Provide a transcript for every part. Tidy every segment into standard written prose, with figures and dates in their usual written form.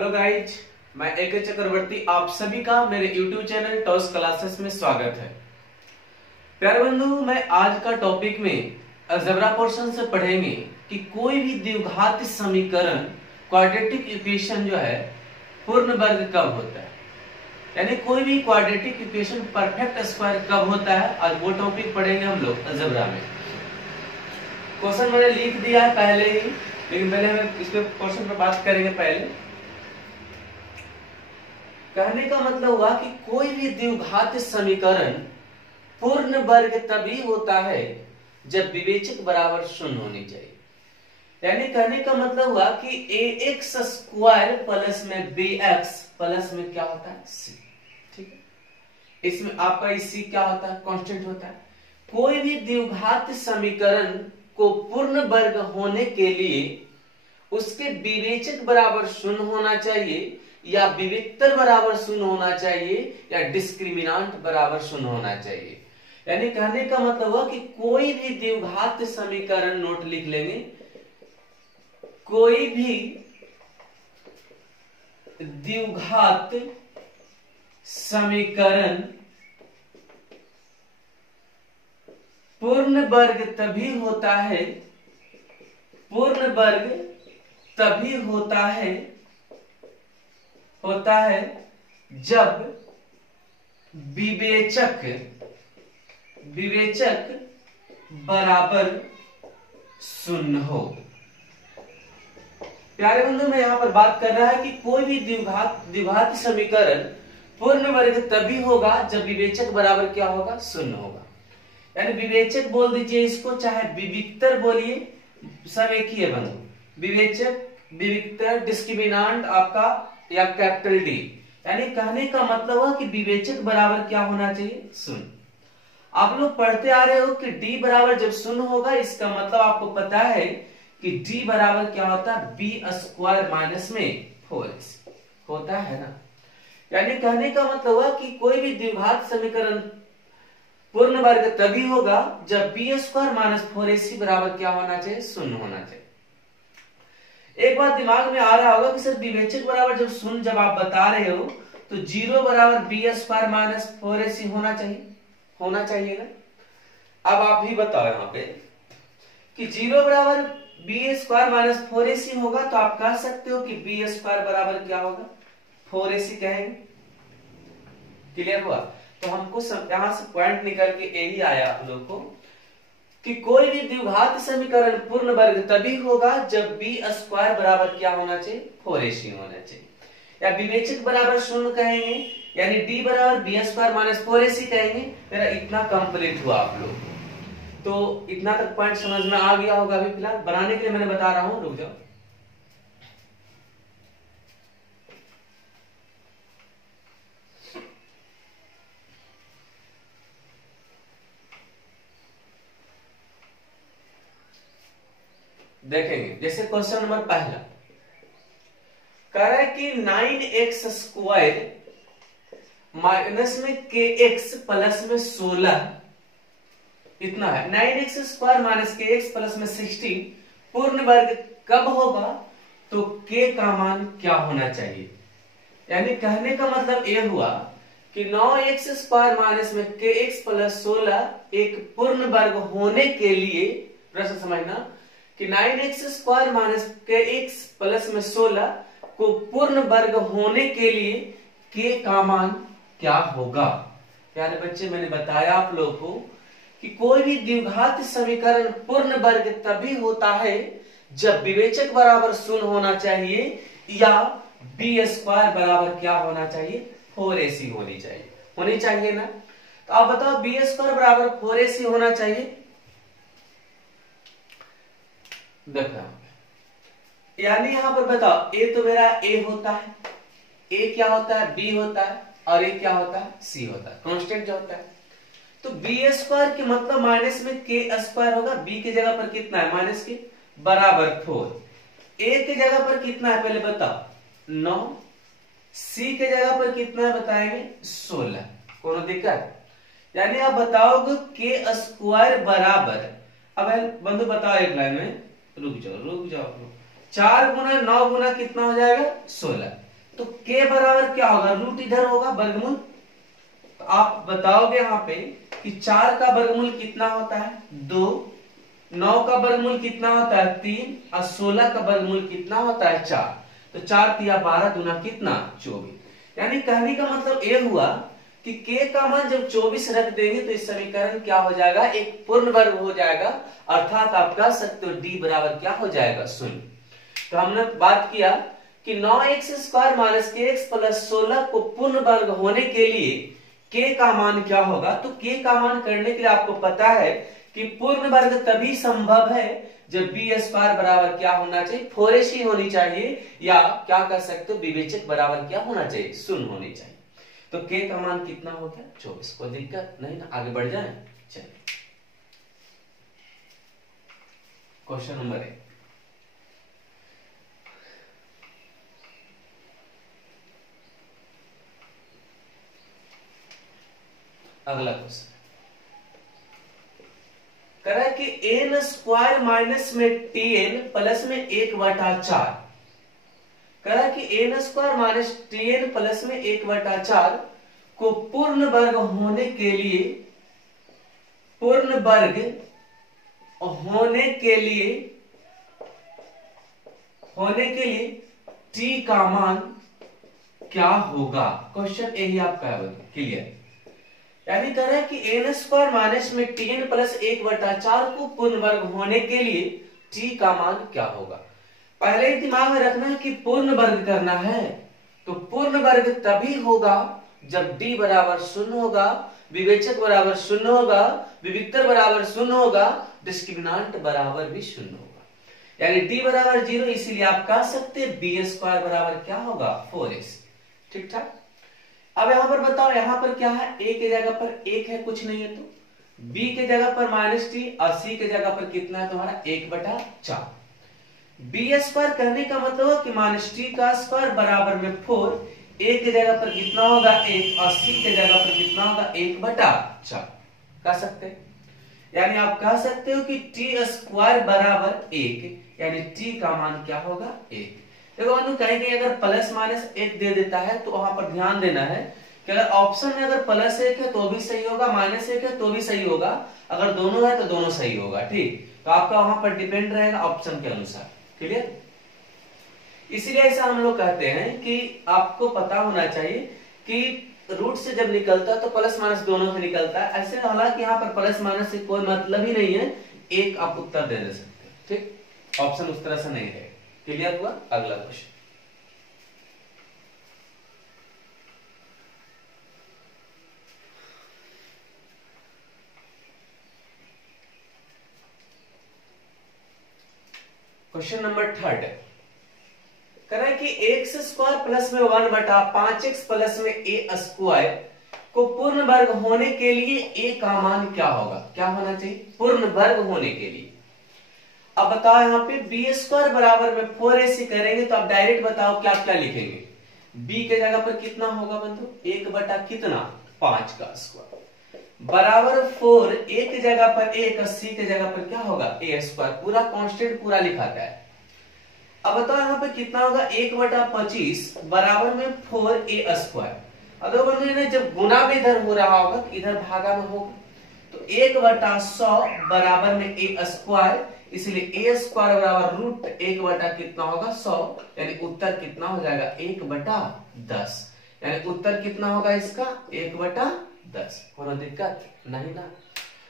Hello guys, मैं AK चक्रवर्ती आप सभी का मेरे YouTube चैनल टॉस क्लासेस में स्वागत है। प्यारे बंधु, मैं आज का टॉपिक में अलजेब्रा पोर्शन से पढ़ेंगे कि कोई भी द्विघात समीकरण क्वाड्रेटिक इक्वेशन जो है पूर्ण वर्ग कब होता है, यानी कोई भी क्वाड्रेटिक इक्वेशन परफेक्ट स्क्वायर कब होता है। आज वो टॉपिक पढ़ेंगे हम लोग अलजेब्रा में। क्वेश्चन मैंने लिख दिया है पहले ही, लेकिन पहले हम इस पे क्वेश्चन पर बात करेंगे। पहले कहने का मतलब हुआ कि कोई भी द्विघात समीकरण पूर्ण वर्ग तभी होता है जब विवेचक बराबर शून्य होनी चाहिए। यानी कहने का मतलब हुआ कि ax स्क्वायर प्लस में bx प्लस में क्या होता है c। ठीक है, इसमें आपका c क्या होता है, कांस्टेंट होता है। कोई भी द्विघात समीकरण को पूर्ण वर्ग होने के लिए उसके विवेचक बराबर शून्य होना चाहिए, या विविक्तर बराबर शून्य होना चाहिए, या डिस्क्रिमिनांट बराबर शून्य होना चाहिए। यानी कहने का मतलब हुआ कि कोई भी द्विघात समीकरण, नोट लिख लेंगे, कोई भी द्विघात समीकरण पूर्ण वर्ग तभी होता है, पूर्ण वर्ग तभी होता है जब विवेचक बराबर शून्य हो। प्यारे बंधु, मैं यहां पर बात कर रहा है कि कोई भी द्विघात समीकरण पूर्ण वर्ग तभी होगा जब विवेचक बराबर क्या होगा, शून्य होगा। यानी विवेचक बोल दीजिए इसको, चाहे विविक्तर बोलिए, सब एक ही है बंधु। विवेचक, विविक्तर, डिस्क्रिमिनांट आपका या कैपिटल डी। यानी कहने का मतलब हुआ कि विवेचक बराबर क्या होना चाहिए, शून्य। आप लोग पढ़ते आ रहे हो कि डी बराबर जब शून्य होगा, इसका मतलब आपको पता है कि डी बराबर क्या होता है, बी स्क्वायर माइनस में 4ac होता है ना। यानी कहने का मतलब हुआ कि कोई भी द्विघात समीकरण पूर्ण वर्ग तभी होगा जब बी स्क्वायर माइनस 4ac बराबर क्या होना चाहिए, शून्य होना चाहिए। एक बात दिमाग में आ रहा होगा कि सर विवेचक बराबर जब शून्य जब आप बता रहे हो तो 0 बराबर बी स्क्वायर माइनस 4ac होना चाहिए ना। अब आप ही बताओ यहाँ पे कि 0 बराबर बी स्क्वायर माइनस 4ac होगा, तो आप कह सकते हो कि बी स्क्वायर बराबर क्या होगा, 4ac कहेंगे। क्लियर हुआ? तो हमको यहां से पॉइंट निकल के यही आया आप लोग को कि कोई भी द्विघात समीकरण पूर्ण वर्ग तभी होगा जब बी स्क्वायर बराबर क्या होना चाहिए, 4ac होना चाहिए, या विवेचक बराबर शून्य कहेंगे, यानी डी बराबर बी स्क्वायर माइनस 4ac कहेंगे। मेरा इतना कंप्लीट हुआ आप लोग तो इतना तक पॉइंट समझ में आ गया होगा। अभी फिलहाल बनाने के लिए मैंने बता रहा हूं, रुक जाओ। देखेंगे जैसे क्वेश्चन नंबर पहला कह रहा है कि 9x स्क्वायर माइनस में kx प्लस में 16 इतना है। 9x square minus kx plus में 16 पूर्ण वर्ग कब होगा, तो k का मान क्या होना चाहिए। यानी कहने का मतलब यह हुआ कि 9x स्क्वायर माइनस में kx प्लस 16 एक पूर्ण वर्ग होने के लिए, प्रश्न समझना कि 9x square minus kx plus में 16 को पूर्ण वर्ग होने के लिए k का मान क्या होगा। प्यारे बच्चे, मैंने बताया आप लोगों को कि कोई भी द्विघात समीकरण पूर्ण वर्ग तभी होता है जब विवेचक बराबर शून्य होना चाहिए, या बी स्क्वायर बराबर क्या होना चाहिए, 4ac होनी चाहिए ना। तो आप बताओ बी स्क्वायर बराबर 4ac होना चाहिए। देखो यानी यहां पर बताओ, ए तो मेरा ए होता है, ए क्या होता है, बी होता है, और ए क्या होता है, सी होता है, कांस्टेंट जो होता है। तो बी स्क्वायर के मतलब माइनस में के स्क्वायर होगा। बी की जगह पर कितना है, माइनस के बराबर 4। ए की जगह पर कितना है पहले बताओ, 9। सी के जगह पर कितना है बताएंगे, 16। कोनो दिक्कत? यानी आप बताओगे के स्क्वायर बराबर, अब बंधु बताओ एक लाइन में, रुक जाओ 4 गुना 9 गुना कितना हो जाएगा, 16। तो k बराबर क्या होगा, रूट इधर होगा वर्गमूल। तो आप बताओगे यहाँ पे कि 4 का वर्गमूल कितना होता है 2, 9 का वर्गमूल कितना होता है 3 और 16 का वर्गमूल कितना होता है 4। तो 4 तिया 12 दूना कितना 24। यानी कहने का मतलब ये हुआ कि k का मान जब 24 रख देंगे तो इस समीकरण क्या हो जाएगा, एक पूर्ण वर्ग हो जाएगा, अर्थात आप कह सकते हो d बराबर क्या हो जाएगा 0। तो हमने बात किया कि 9x स्क्वायर माइनस के एक्स प्लस 16 को पूर्ण वर्ग होने के लिए k का मान क्या होगा। तो k का मान करने के लिए आपको पता है कि पूर्ण वर्ग तभी संभव है जब बी स्क्वायर बराबर क्या होना चाहिए, 4ac ही होनी चाहिए, या क्या कर सकते हो विवेचक बराबर क्या होना चाहिए, 0 होनी चाहिए। तो k का मान कितना हो गया 24। कोई दिक्कत नहीं ना, आगे बढ़ जाए। चलिए क्वेश्चन नंबर 1, अगला क्वेश्चन कह रहा है कि एन स्क्वायर माइनस में टीएन प्लस में 1/4 कह रहा है कि N square minus TN plus में 1/4 को पूर्ण वर्ग होने के लिए टी का मान क्या होगा। क्वेश्चन यही आपका क्लियर। यानी कह रहा है कि एन स्क्वायर माइनस में टीएन प्लस 1/4 को पूर्ण वर्ग होने के लिए टी का मान क्या होगा। पहले ही दिमाग में रखना है कि पूर्ण वर्ग करना है, तो पूर्ण वर्ग तभी होगा जब d बराबर 0 होगा, विवेचक बराबर 0 होगा, विविक्तर बराबर 0 होगा, डिस्क्रिमिनांट बराबर भी 0 होगा। यानी d बराबर 0, इसीलिए आप कह सकते हैं बी स्क्वायर बराबर क्या होगा 4ac। ठीक ठाक। अब यहां पर बताओ, यहां पर क्या है, a के जगह पर 1 है, कुछ नहीं है, तो b के जगह पर -t और c के जगह पर कितना है तुम्हारा 1/4। बी स्क्वायर कहने का मतलब है कि -t का स्क्वायर बराबर में 4, a के जगह पर कितना होगा 1 और c के जगह पर कितना होगा 1/4 कह सकते हैं। यानी आप कह सकते हो कि t स्क्वायर बराबर 1, यानी t का मान क्या होगा 1। देखो बंधु, कहीं कहीं अगर प्लस माइनस 1 दे देता है तो वहां पर ध्यान देना है कि अगर ऑप्शन में अगर +1 है तो भी सही होगा, -1 है तो भी सही होगा, अगर दोनों है तो दोनों सही होगा। ठीक, तो आपका वहां पर डिपेंड रहेगा ऑप्शन के अनुसार। क्लियर। इसीलिए ऐसा हम लोग कहते हैं कि आपको पता होना चाहिए कि रूट से जब निकलता है तो प्लस माइनस दोनों से निकलता है। ऐसे हालांकि यहाँ पर प्लस माइनस से कोई मतलब ही नहीं है, एक आप उत्तर दे सकते हैं। ठीक, ऑप्शन उस तरह से नहीं है। क्लियर हुआ। अगला क्वेश्चन, क्वेश्चन नंबर 3 कह रहा है कि एक्स स्क्वायर प्लस में 1/5x प्लस में ए स्क्वायर को पूर्ण वर्ग होने के लिए ए का मान क्या होगा। क्या होना चाहिए, पूर्ण वर्ग होने के लिए। अब बताओ यहाँ पे बी स्क्वायर बराबर में 4ac करेंगे तो आप डायरेक्ट बताओ क्या क्या लिखेंगे। b के जगह पर कितना होगा बंधु 1/5 का स्क्वायर बराबर 4, a के जगह पर 1 और c के जगह पर क्या होगा a स्क्वायर, पूरा कांस्टेंट पूरा लिखाता है। अब बताओ यहाँ पे कितना होगा 1/25 बराबर में 4a स्क्वायर। अगर बंधु जब गुना भी इधर हो रहा होगा तो इधर भागा में होगा, तो 1/100 बराबर में a स्क्वायर, इसलिए a स्क्वायर बराबर रूट 1 कितना होगा 100, यानी उत्तर कितना हो जाएगा 1/10। यानी उत्तर कितना होगा इसका 1/10। कोई दिक्कत नहीं ना।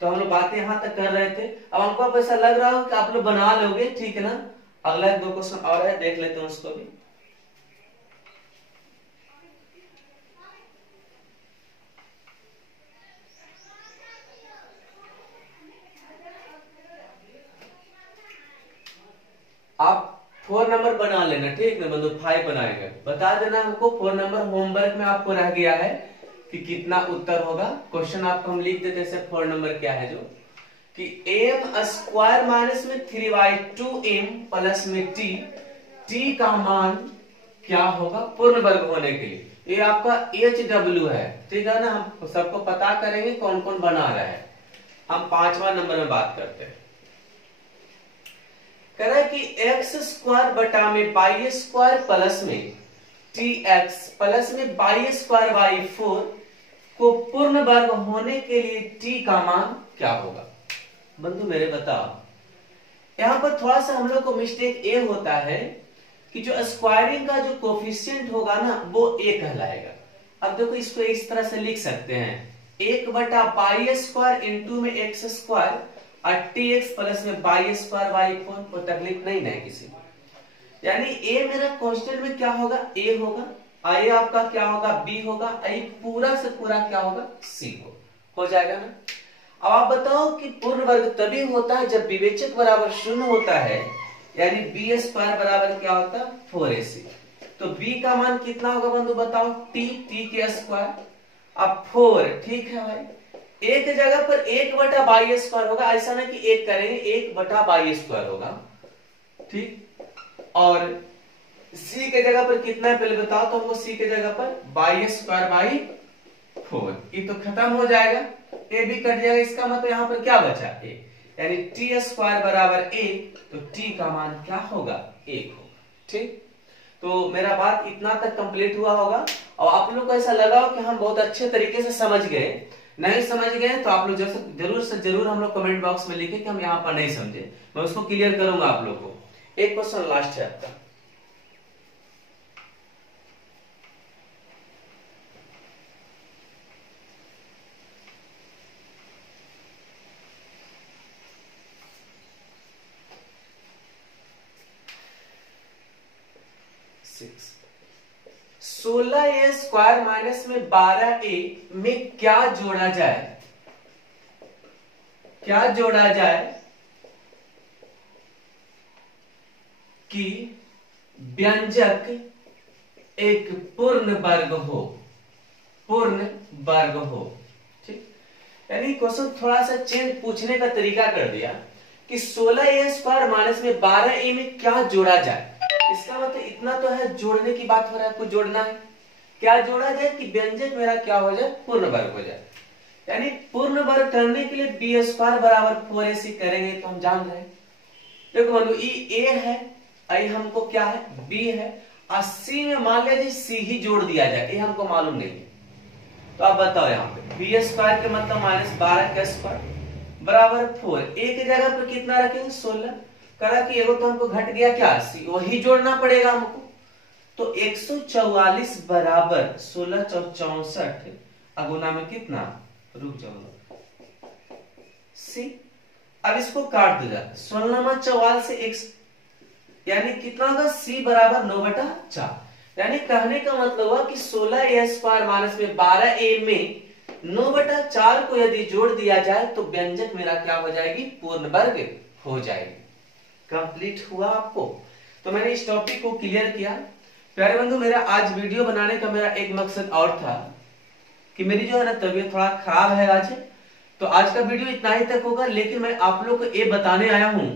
तो हम लोग बातें यहां तक कर रहे थे। अब हमको अब ऐसा लग रहा हो कि आप लोग बना लोगे, ठीक है ना। अगला 2 क्वेश्चन और है, देख लेते हैं उसको भी। आप 4 नंबर बना लेना, ठीक है बंधु, 5 बनाएंगे, बता देना हमको 4 नंबर होमवर्क में आपको रह गया है कि कितना उत्तर होगा। क्वेश्चन आपको हम लिख देते हैं 4 नंबर क्या है, जो कि m स्क्वायर माइनस में 3/2m प्लस में t का मान क्या होगा पूर्ण वर्ग होने के लिए। ये आपका HW है, ठीक है ना। हम सबको पता करेंगे कौन कौन बना रहा है। हम 5वां नंबर में बात करते हैं। कह रहा है कि x स्क्वायर बटा में y स्क्वायर प्लस में tx प्लस में बाई स्क्वायर बाई 4 को पूर्ण वर्ग होने के लिए t का मान क्या होगा? बंधु मेरे बताओ, यहां पर थोड़ा सा हम लोग को मिस्टेक ये होता है कि जो स्क्वायरिंग का जो कोफिशिएंट होगा ना वो a कहलाएगा। अब देखो इसको इस तरह से लिख सकते हैं, 1/बाई स्क्वायर इंटू में एक्स स्क्वायर और tx प्लस में बाई स्क्वायर बाई 4, कोई तकलीफ नहीं है किसी को। यानी a मेरा कांस्टेंट में क्या होगा? a होगा, आई आपका क्या होगा? b होगा, आई पूरा से पूरा क्या होगा? c हो जाएगा ना। अब आप बताओ कि पूर्ण वर्ग तभी होता है जब विवेचक बराबर 0 होता है, यानी b स्क्वायर बराबर क्या होता है? 4ac। तो b का मान कितना होगा बंधु बताओ? t के स्क्वायर, अब 4, ठीक है भाई। एक जगह पर 1/बाई स्क्वायर होगा, ऐसा ना कि एक करेंगे, 1/बाई स्क्वायर होगा, ठीक। और c के जगह पर कितना है पहले बताओ तो हमको। c के जगह पर बाई स्क्वायर बाई 4, ये तो खत्म हो जाएगा, a भी कट जाएगा, इसका मतलब यहाँ पर क्या बचा? a, यानी t स्क्वायर बराबर a, तो t का मान क्या होगा? 1 होगा, ठीक। तो मेरा बात इतना तक कंप्लीट हुआ होगा और आप लोग को ऐसा लगा हो कि हम बहुत अच्छे तरीके से समझ गए। नहीं समझ गए तो आप लोग जरूर से जरूर हम लोग कमेंट बॉक्स में लिखे कि हम यहाँ पर नहीं समझे, मैं उसको क्लियर करूंगा आप लोग को। एक क्वेश्चन लास्ट है आपका, सोलह ए स्क्वायर माइनस में 12a में क्या जोड़ा जाए? क्या जोड़ा जाए कि व्यंजक एक पूर्ण वर्ग हो? पूर्ण वर्ग हो, ठीक। यानी क्वेश्चन थोड़ा सा चेंज पूछने का तरीका कर दिया कि 16a स्क्वायर माइनस में 12a में क्या जोड़ा जाए। इसका मतलब इतना तो है, जोड़ने की बात हो रहा है, कुछ जोड़ना है। क्या जोड़ा जाए कि व्यंजक मेरा क्या हो जाए? पूर्ण वर्ग हो जाए। यानी पूर्ण वर्ग करने के लिए बी स्क्वायर बराबर 4ac करेंगे, तो हम जान रहे हैं। देखो बंधु, ये a है, आई हमको क्या है? b है, और c में मान लीजिए c ही जोड़ दिया जाए, ये हमको मालूम नहीं है। तो आप बताओ यहाँ पे बी स्क्वायर के मतलब माइनस 12 का स्क्वायर बराबर 4, a की जगह पर कितना रखेंगे? 16। करा कि एगो तो हमको घट गया क्या? c, वही जोड़ना पड़ेगा हमको। तो 144 बराबर 16 चौक 64 अगुना में कितना? रुक जाओ c। अब इसको काट दो जाए, 16 से x यानी कितना होगा? c बराबर 9/4। यानी कहने का मतलब हुआ कि 16a स्क्वायर माइनस में 12a में 9/4 को यदि जोड़ दिया जाए तो व्यंजक मेरा क्या हो जाएगी? पूर्ण वर्ग हो जाएगी। कंप्लीट हुआ आपको? तो मैंने इस टॉपिक को क्लियर किया। प्यारे बंधु, मेरा आज वीडियो बनाने का मेरा एक मकसद और था कि मेरी जो है ना तबीयत थोड़ा खराब है आज, तो आज का वीडियो इतना ही तक होगा। लेकिन मैं आप लोग को ये बताने आया हूं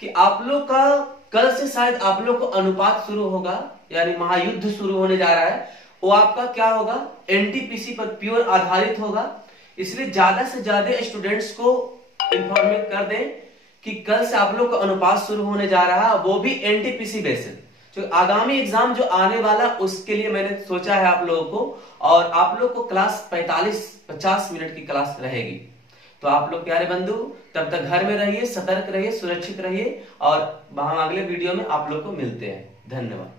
कि आप लोग का कल से शायद आप लोग को अनुपात शुरू होगा, यानी महायुद्ध शुरू होने जा रहा है। वो आपका क्या होगा? एनटीपीसी पर प्योर आधारित होगा। इसलिए ज्यादा से ज्यादा स्टूडेंट्स को इन्फॉर्मेट कर दें कि कल से आप लोग का अनुपात शुरू होने जा रहा है, वो भी एनटीपीसी बेसिस। जो आगामी एग्जाम जो आने वाला उसके लिए मैंने सोचा है आप लोगों को, और आप लोग को क्लास 45-50 मिनट की क्लास रहेगी। तो आप लोग प्यारे बंधु तब तक घर में रहिए, सतर्क रहिए, सुरक्षित रहिए, और हम अगले वीडियो में आप लोग को मिलते हैं। धन्यवाद।